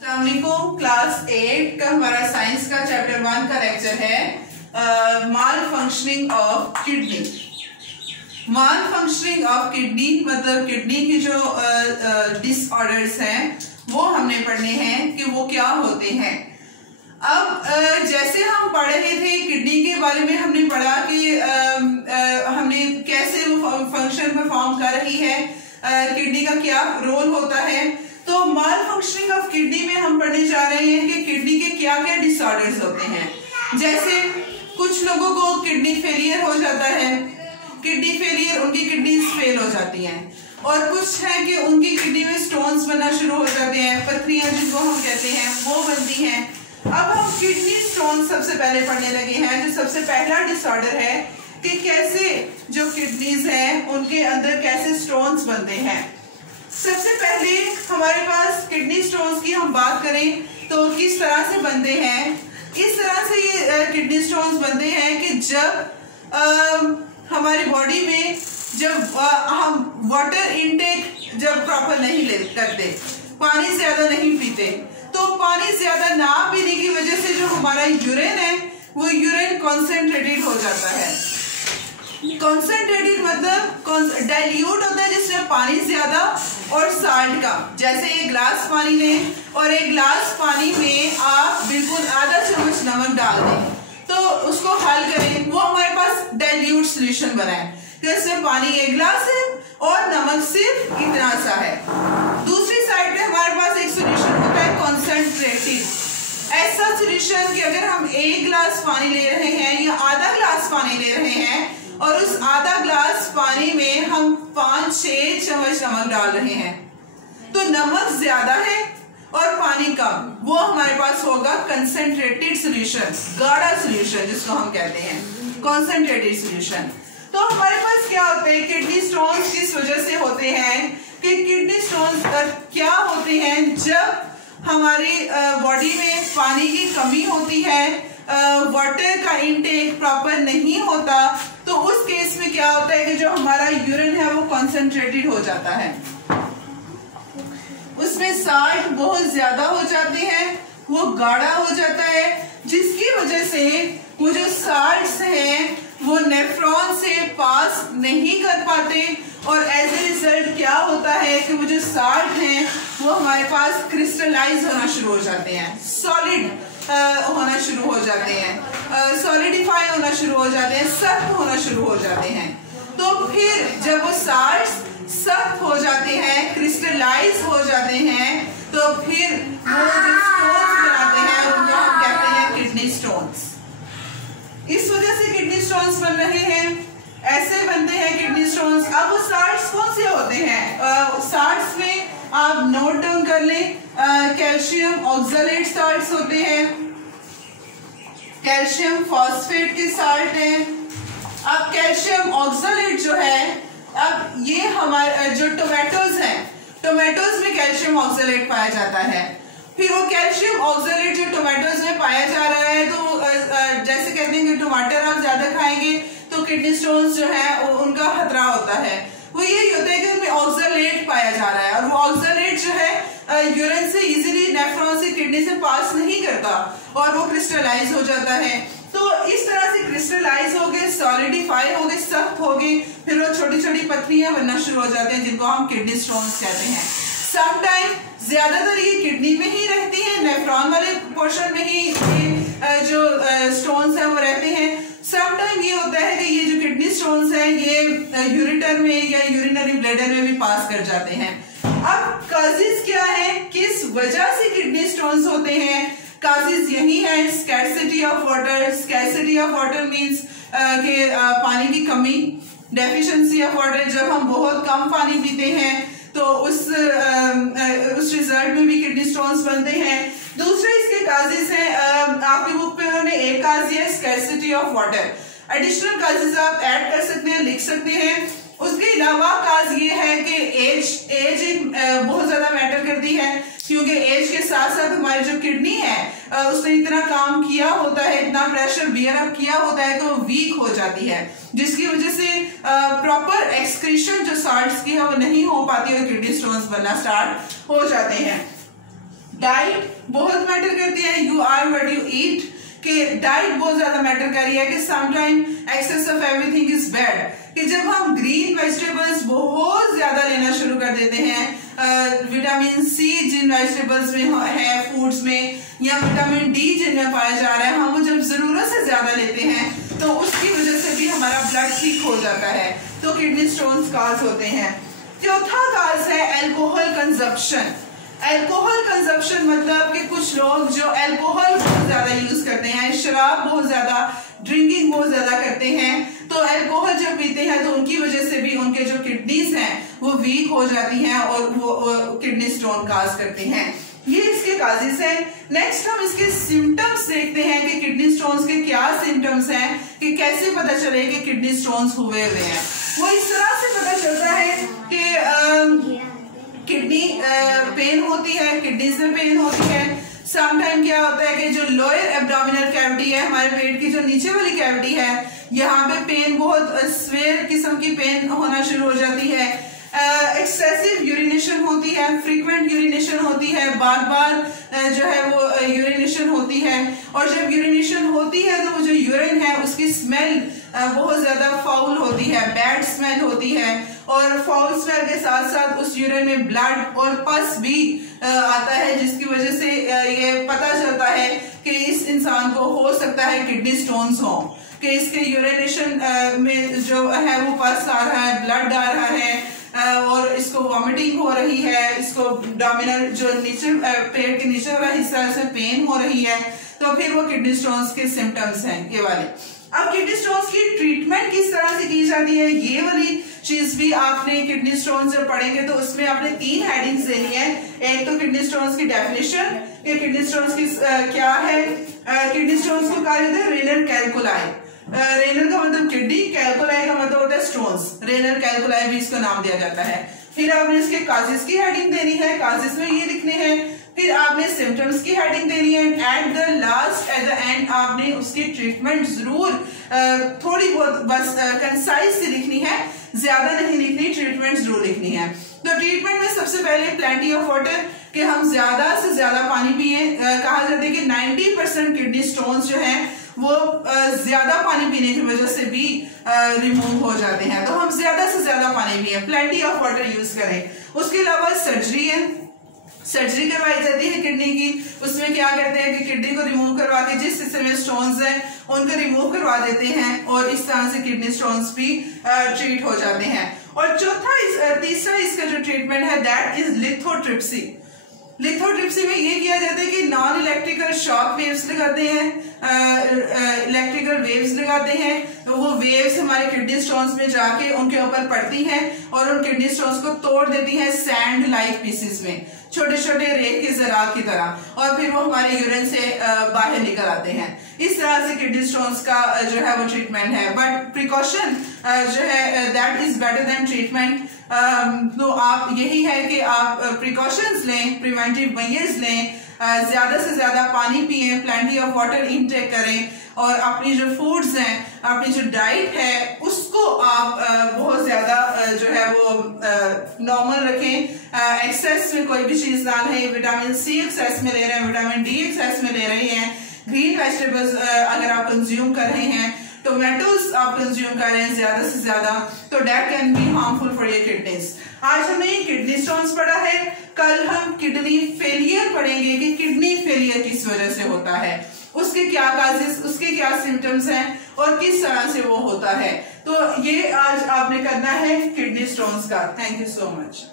अस्सलामुअलैकुम। क्लास 8 का हमारा साइंस का चैप्टर 1 का लेक्चर है malfunctioning of kidney. Malfunctioning of kidney मतलब किडनी की जो डिसऑर्डर्स हैं वो हमने पढ़ने हैं कि वो क्या होते हैं। अब जैसे हम पढ़ रहे थे किडनी के बारे में, हमने पढ़ा कि हमने कैसे वो फंक्शन परफॉर्म कर रही है, किडनी का क्या रोल होता है। तो माल फंक्शनिंग ऑफ किडनी में हम पढ़ने जा रहे हैं कि किडनी के क्या क्या डिसऑर्डर्स होते हैं। जैसे कुछ लोगों को किडनी फेलियर हो जाता है, किडनी फेलियर उनकी किडनीज फेल हो जाती हैं, और कुछ है कि उनकी किडनी में स्टोन्स बनना शुरू हो जाते हैं, पथरियां जिनको हम कहते हैं वो बनती हैं। अब हम किडनी स्टोन सबसे पहले पढ़ने लगे हैं। जो सबसे पहला डिसऑर्डर है कि कैसे जो किडनीज हैं उनके अंदर कैसे स्टोन्स बनते हैं। सबसे पहले हमारे पास किडनी स्टोन्स की हम बात करें तो किस तरह से बनते हैं। इस तरह से ये किडनी स्टोन्स बनते हैं कि जब हमारी बॉडी में जब हम वाटर इनटेक जब प्रॉपर नहीं करते, पानी ज्यादा नहीं पीते, तो पानी ज्यादा ना पीने की वजह से जो हमारा यूरिन है वो यूरिन कॉन्सेंट्रेटेड हो जाता है। कॉन्सेंट्रेटेड मतलब डाइल्यूट होता है जिसमें पानी ज्यादा और साल्ट का। जैसे एक गिलास पानी लें और एक गिलास पानी में आप बिल्कुल आधा चम्मच नमक डाल दें तो उसको हल करें, वो हमारे पास डाइल्यूट सॉल्यूशन बना है। तो इसमें पानी एक गिलास है और नमक सिर्फ इतना सा है। दूसरी साइड पे हमारे पास एक सॉल्यूशन होता है कॉन्सेंट्रेटेड, ऐसा सॉल्यूशन कि अगर हम एक गिलास पानी ले रहे हैं या आधा गिलास पानी ले रहे हैं और उस आधा गिलास पानी में हम 5-6 चम्मच नमक डाल रहे हैं, तो नमक ज्यादा है और पानी कम, वो हमारे पास होगा कंसेंट्रेटेड सॉल्यूशन, गाढ़ा सॉल्यूशन जिसको हम कहते हैं कॉन्सेंट्रेटेड सॉल्यूशन। तो हमारे पास क्या होते हैं किडनी स्टोन्स किस वजह से होते हैं कि किडनी स्टोन्स क्या होते हैं जब हमारी बॉडी में पानी की कमी होती है, वाटर का इनटेक प्रॉपर नहीं होता, तो उस केस में क्या होता है कि जो हमारा यूरिन है वो कॉन्सेंट्रेटेड हो जाता है, उसमें साल्ट बहुत ज्यादा हो जाते हैं, वो गाढ़ा हो जाता है, जिसकी वजह से वो जो साल्ट्स हैं वो नेफ्रॉन से पास नहीं कर पाते, और एज ए रिजल्ट क्या होता है कि वो जो साल्ट हैं वो हमारे पास क्रिस्टलाइज होना शुरू हो जाते हैं, सॉलिड होना शुरू हो जाते हैं, सॉलिडिफाई होना शुरू हो जाते हैं, सख्त होना शुरू हो जाते हैं। तो फिर जब वो साल्ट्स सख्त हो जाते हैं, क्रिस्टलाइज हो जाते हैं, तो फिर वो जो स्टोन्स बनाते हैं उनको हम कहते हैं किडनी स्टोन्स। इस वजह से किडनी स्टोन्स बन रहे हैं, ऐसे बनते हैं किडनी स्टोन्स। अब वो साल्ट्स कौन से होते हैं? साल्ट्स में आप नोट डाउन कर लें, कैल्शियम ऑक्सलेट साल्ट्स होते हैं, कैल्शियम फॉस्फेट के साल्ट हैं। अब कैल्शियम ऑक्सलेट जो है, अब ये हमारे जो टोमेटोज हैं, टोमेटोज में कैल्शियम ऑक्सलेट पाया जाता है। फिर वो कैल्शियम ऑक्सलेट जो टोमेटोज में पाया जा रहा है, तो जैसे कहते हैं कि टमाटर आप ज्यादा खाएंगे तो किडनी स्टोन्स जो है उनका खतरा होता है। वो यही होता है कि उनमें ऑक्सलेट पाया जा रहा है, और वो ऑक्सलेट जो है यूरिन से इजीली नेफ्रॉन से किडनी से पास नहीं करता और वो क्रिस्टलाइज हो जाता है। तो इस तरह से क्रिस्टलाइज हो गए, सॉलिडिफाई हो गए, सख्त हो गए, फिर वो छोटी छोटी पथरियां बनना शुरू हो जाते हैं जिनको हम किडनी स्टोन्स कहते हैं। समटाइम ज्यादातर ये किडनी में ही रहती है, नेफ्रॉन वाले पोर्शन में ही ये जो स्टोन्स हैं वो रहते हैं। समटाइम ये होता है कि ये जो किडनी स्टोन्स हैं ये यूरेटर में या यूरिनरी ब्लैडर में भी पास कर जाते हैं। अब काजेस क्या है, किस वजह से किडनी स्टोन्स होते हैं? काजेस यही है, scarcity of water. Scarcity of water means कि पानी की कमी, डेफिशिएंसी ऑफ वाटर। जब हम बहुत कम पानी पीते हैं तो उस रिजल्ट में भी किडनी स्टोन्स बनते हैं। दूसरे इसके काजेस हैं, आपकी बुक पे उन्होंने एक काज है scarcity of water, additional causes आप ऐड कर सकते हैं, लिख सकते हैं। उसके अलावा काज ये है कि एज एक बहुत ज्यादा मैटर करती है, क्योंकि एज के साथ साथ हमारी जो किडनी है उसने इतना काम किया होता है, इतना प्रेशर बियर अप किया होता है, तो वीक हो जाती है, जिसकी वजह से प्रॉपर एक्सक्रीशन जो साल्ट्स की है वो नहीं हो पाती और किडनी स्टोन्स बनना स्टार्ट हो जाते हैं। डाइट बहुत मैटर करती है, you are what you eat, कि डाइट बहुत ज्यादा मैटर कर रही है कि sometime excess of everything is bad, कि जब हम ग्रीन वेजिटेबल्स बहुत ज्यादा लेना शुरू कर देते हैं, विटामिन सी जिन वेजिटेबल्स में है, फूड्स में, या विटामिन डी जिनमें पाया जा रहा है, हम वो जब जरूरत से ज्यादा लेते हैं तो उसकी वजह से भी हमारा ब्लड ठीक हो जाता है, तो किडनी स्टोन्स काज होते हैं। चौथा काज है अल्कोहल कंजप्शन। अल्कोहल कंजप्शन मतलब कि कुछ लोग जो अल्कोहल बहुत ज्यादा यूज करते हैं, शराब बहुत ज्यादा, ड्रिंकिंग बहुत ज्यादा करते हैं, तो अल्कोहल जब पीते हैं तो उनकी वजह से भी उनके जो किडनीज हैं वो वीक हो जाती हैं और वो किडनी स्टोन काज करते हैं। ये इसके काजेस हैं। नेक्स्ट हम इसके सिम्टम्स देखते हैं कि किडनी स्टोन्स के क्या सिम्टम्स हैं, कि कैसे पता चले कि किडनी स्टोन्स हुए हैं। वो इस तरह से पता चलता है कि किडनी पेन होती है, किडनीज में पेन होती है। समटाइम क्या होता है कि जो लोअर एब्डोमिनल कैविटी है, हमारे पेट की जो नीचे वाली कैविटी है, यहाँ पे पेन बहुत स्वेयर किस्म की पेन होना शुरू हो जाती है। एक्सेसिव यूरिनेशन होती है, फ्रीक्वेंट यूरिनेशन होती है, बार बार जो है वो यूरिनेशन होती है, और जब यूरिनेशन होती है तो वो जो यूरिन है उसकी स्मेल बहुत ज्यादा फाउल होती है, बैड स्मेल होती है, और फाउल स्मेल के साथ साथ उस यूरिन में ब्लड और पस भी आता है, जिसकी वजह से ये पता चलता है कि इस इंसान को हो सकता है किडनी स्टोन्स हो, कि इसके यूरिनेशन में जो है वो पस आ रहा है, ब्लड आ रहा है, और इसको वॉमिटिंग हो रही है, इसको डोमिनल जो नीचे पेट के नीचे वाला हिस्सा से पेन हो रही है, तो फिर वो किडनी स्टोन्स के सिम्टम्स हैं ये वाले। अब किडनी स्टोन्स की ट्रीटमेंट किस तरह से की जाती है, ये वाली चीज भी आपने किडनी स्टोन्स जब पढ़ेंगे तो उसमें आपने 3 हेडिंग्स देनी है। एक तो किडनी स्टोन्स की डेफिनेशन, कि किडनी स्टोन्स की क्या है। किडनी स्टोन्स को कहा जाता है रेनल कैलकुलाई। रेनल का मतलब किडनी, कैलकुलाई का मतलब होता है स्टोन्स, रेनल कैलकुलाई भी इसको नाम दिया जाता है। फिर आपने इसके काजेस की हेडिंग देनी है, काजेस में ये लिखने हैं। फिर आपने सिम्टम्स की हेडिंग देनी है। At the last, at the end आपने उसकी ट्रीटमेंट जरूर थोड़ी बहुत बस कंसाइज से लिखनी है, ज्यादा नहीं लिखनी, ट्रीटमेंट जरूर लिखनी है। तो ट्रीटमेंट में सबसे पहले प्लेंटी ऑफ वाटर, कि हम ज्यादा से ज्यादा पानी पिए। कहा जाता है कि 90% किडनी स्टोन्स जो हैं वो ज्यादा पानी पीने की वजह से भी रिमूव हो जाते हैं, तो हम ज्यादा से ज्यादा पानी पिए, प्लेंटी ऑफ वाटर यूज करें। उसके अलावा सर्जरी है, सर्जरी करवाई जाती है किडनी की। उसमें क्या करते हैं कि किडनी को रिमूव करवा के जिस हिस्से में स्टोन्स हैं उनको रिमूव करवा देते हैं, और इस तरह से किडनी स्टोन्स भी ट्रीट हो जाते हैं। और तीसरा इसका जो ट्रीटमेंट है दैट इज लिथोट्रिप्सी। लिथोट्रिप्सी में ये किया जाता है कि नॉन इलेक्ट्रिकल शॉक वेव्स लगाते हैं, इलेक्ट्रिकल वेव्स लगाते हैं, तो वो वेव्स हमारे किडनी स्टोन्स में जाके उनके ऊपर पड़ती हैं और उन किडनी स्टोन्स को तोड़ देती हैं सैंड लाइक पीसेस में, छोटे छोटे रेत के ज़रात की तरह, और फिर वो हमारे यूरिन से बाहर निकल आते हैं। इस तरह से किडनी स्टोन्स का जो है वो ट्रीटमेंट है। बट प्रिकॉशन जो है that is better than treatment. तो आप यही है कि आप प्रिकॉशंस लें, प्रिवेंटिव मेजर्स लें, ज्यादा से ज्यादा पानी पिए, प्लेंटी ऑफ वाटर इनटेक करें, और अपनी जो फूड्स हैं, अपनी जो डाइट है उसको आप बहुत ज्यादा जो है वो नॉर्मल रखें। एक्सेस में कोई भी चीज ना लें। विटामिन सी एक्सेस में ले रहे हैं, विटामिन डी एक्सेस में ले रहे हैं, ग्रीन वेजिटेबल्स अगर आप कंज्यूम कर रहे हैं, टोमेटोज आप कंज्यूम कर रहे हैं ज्यादा से ज्यादा, तो that can be harmful for your kidneys. आज हमने किडनी स्टोन्स पढ़ा है, कल हम किडनी फेलियर पढ़ेंगे कि किडनी फेलियर किस वजह से होता है, उसके क्या काजेस, उसके क्या सिम्टम्स हैं और किस तरह से वो होता है। तो ये आज आपने करना है किडनी स्टोन्स का। Thank you so much.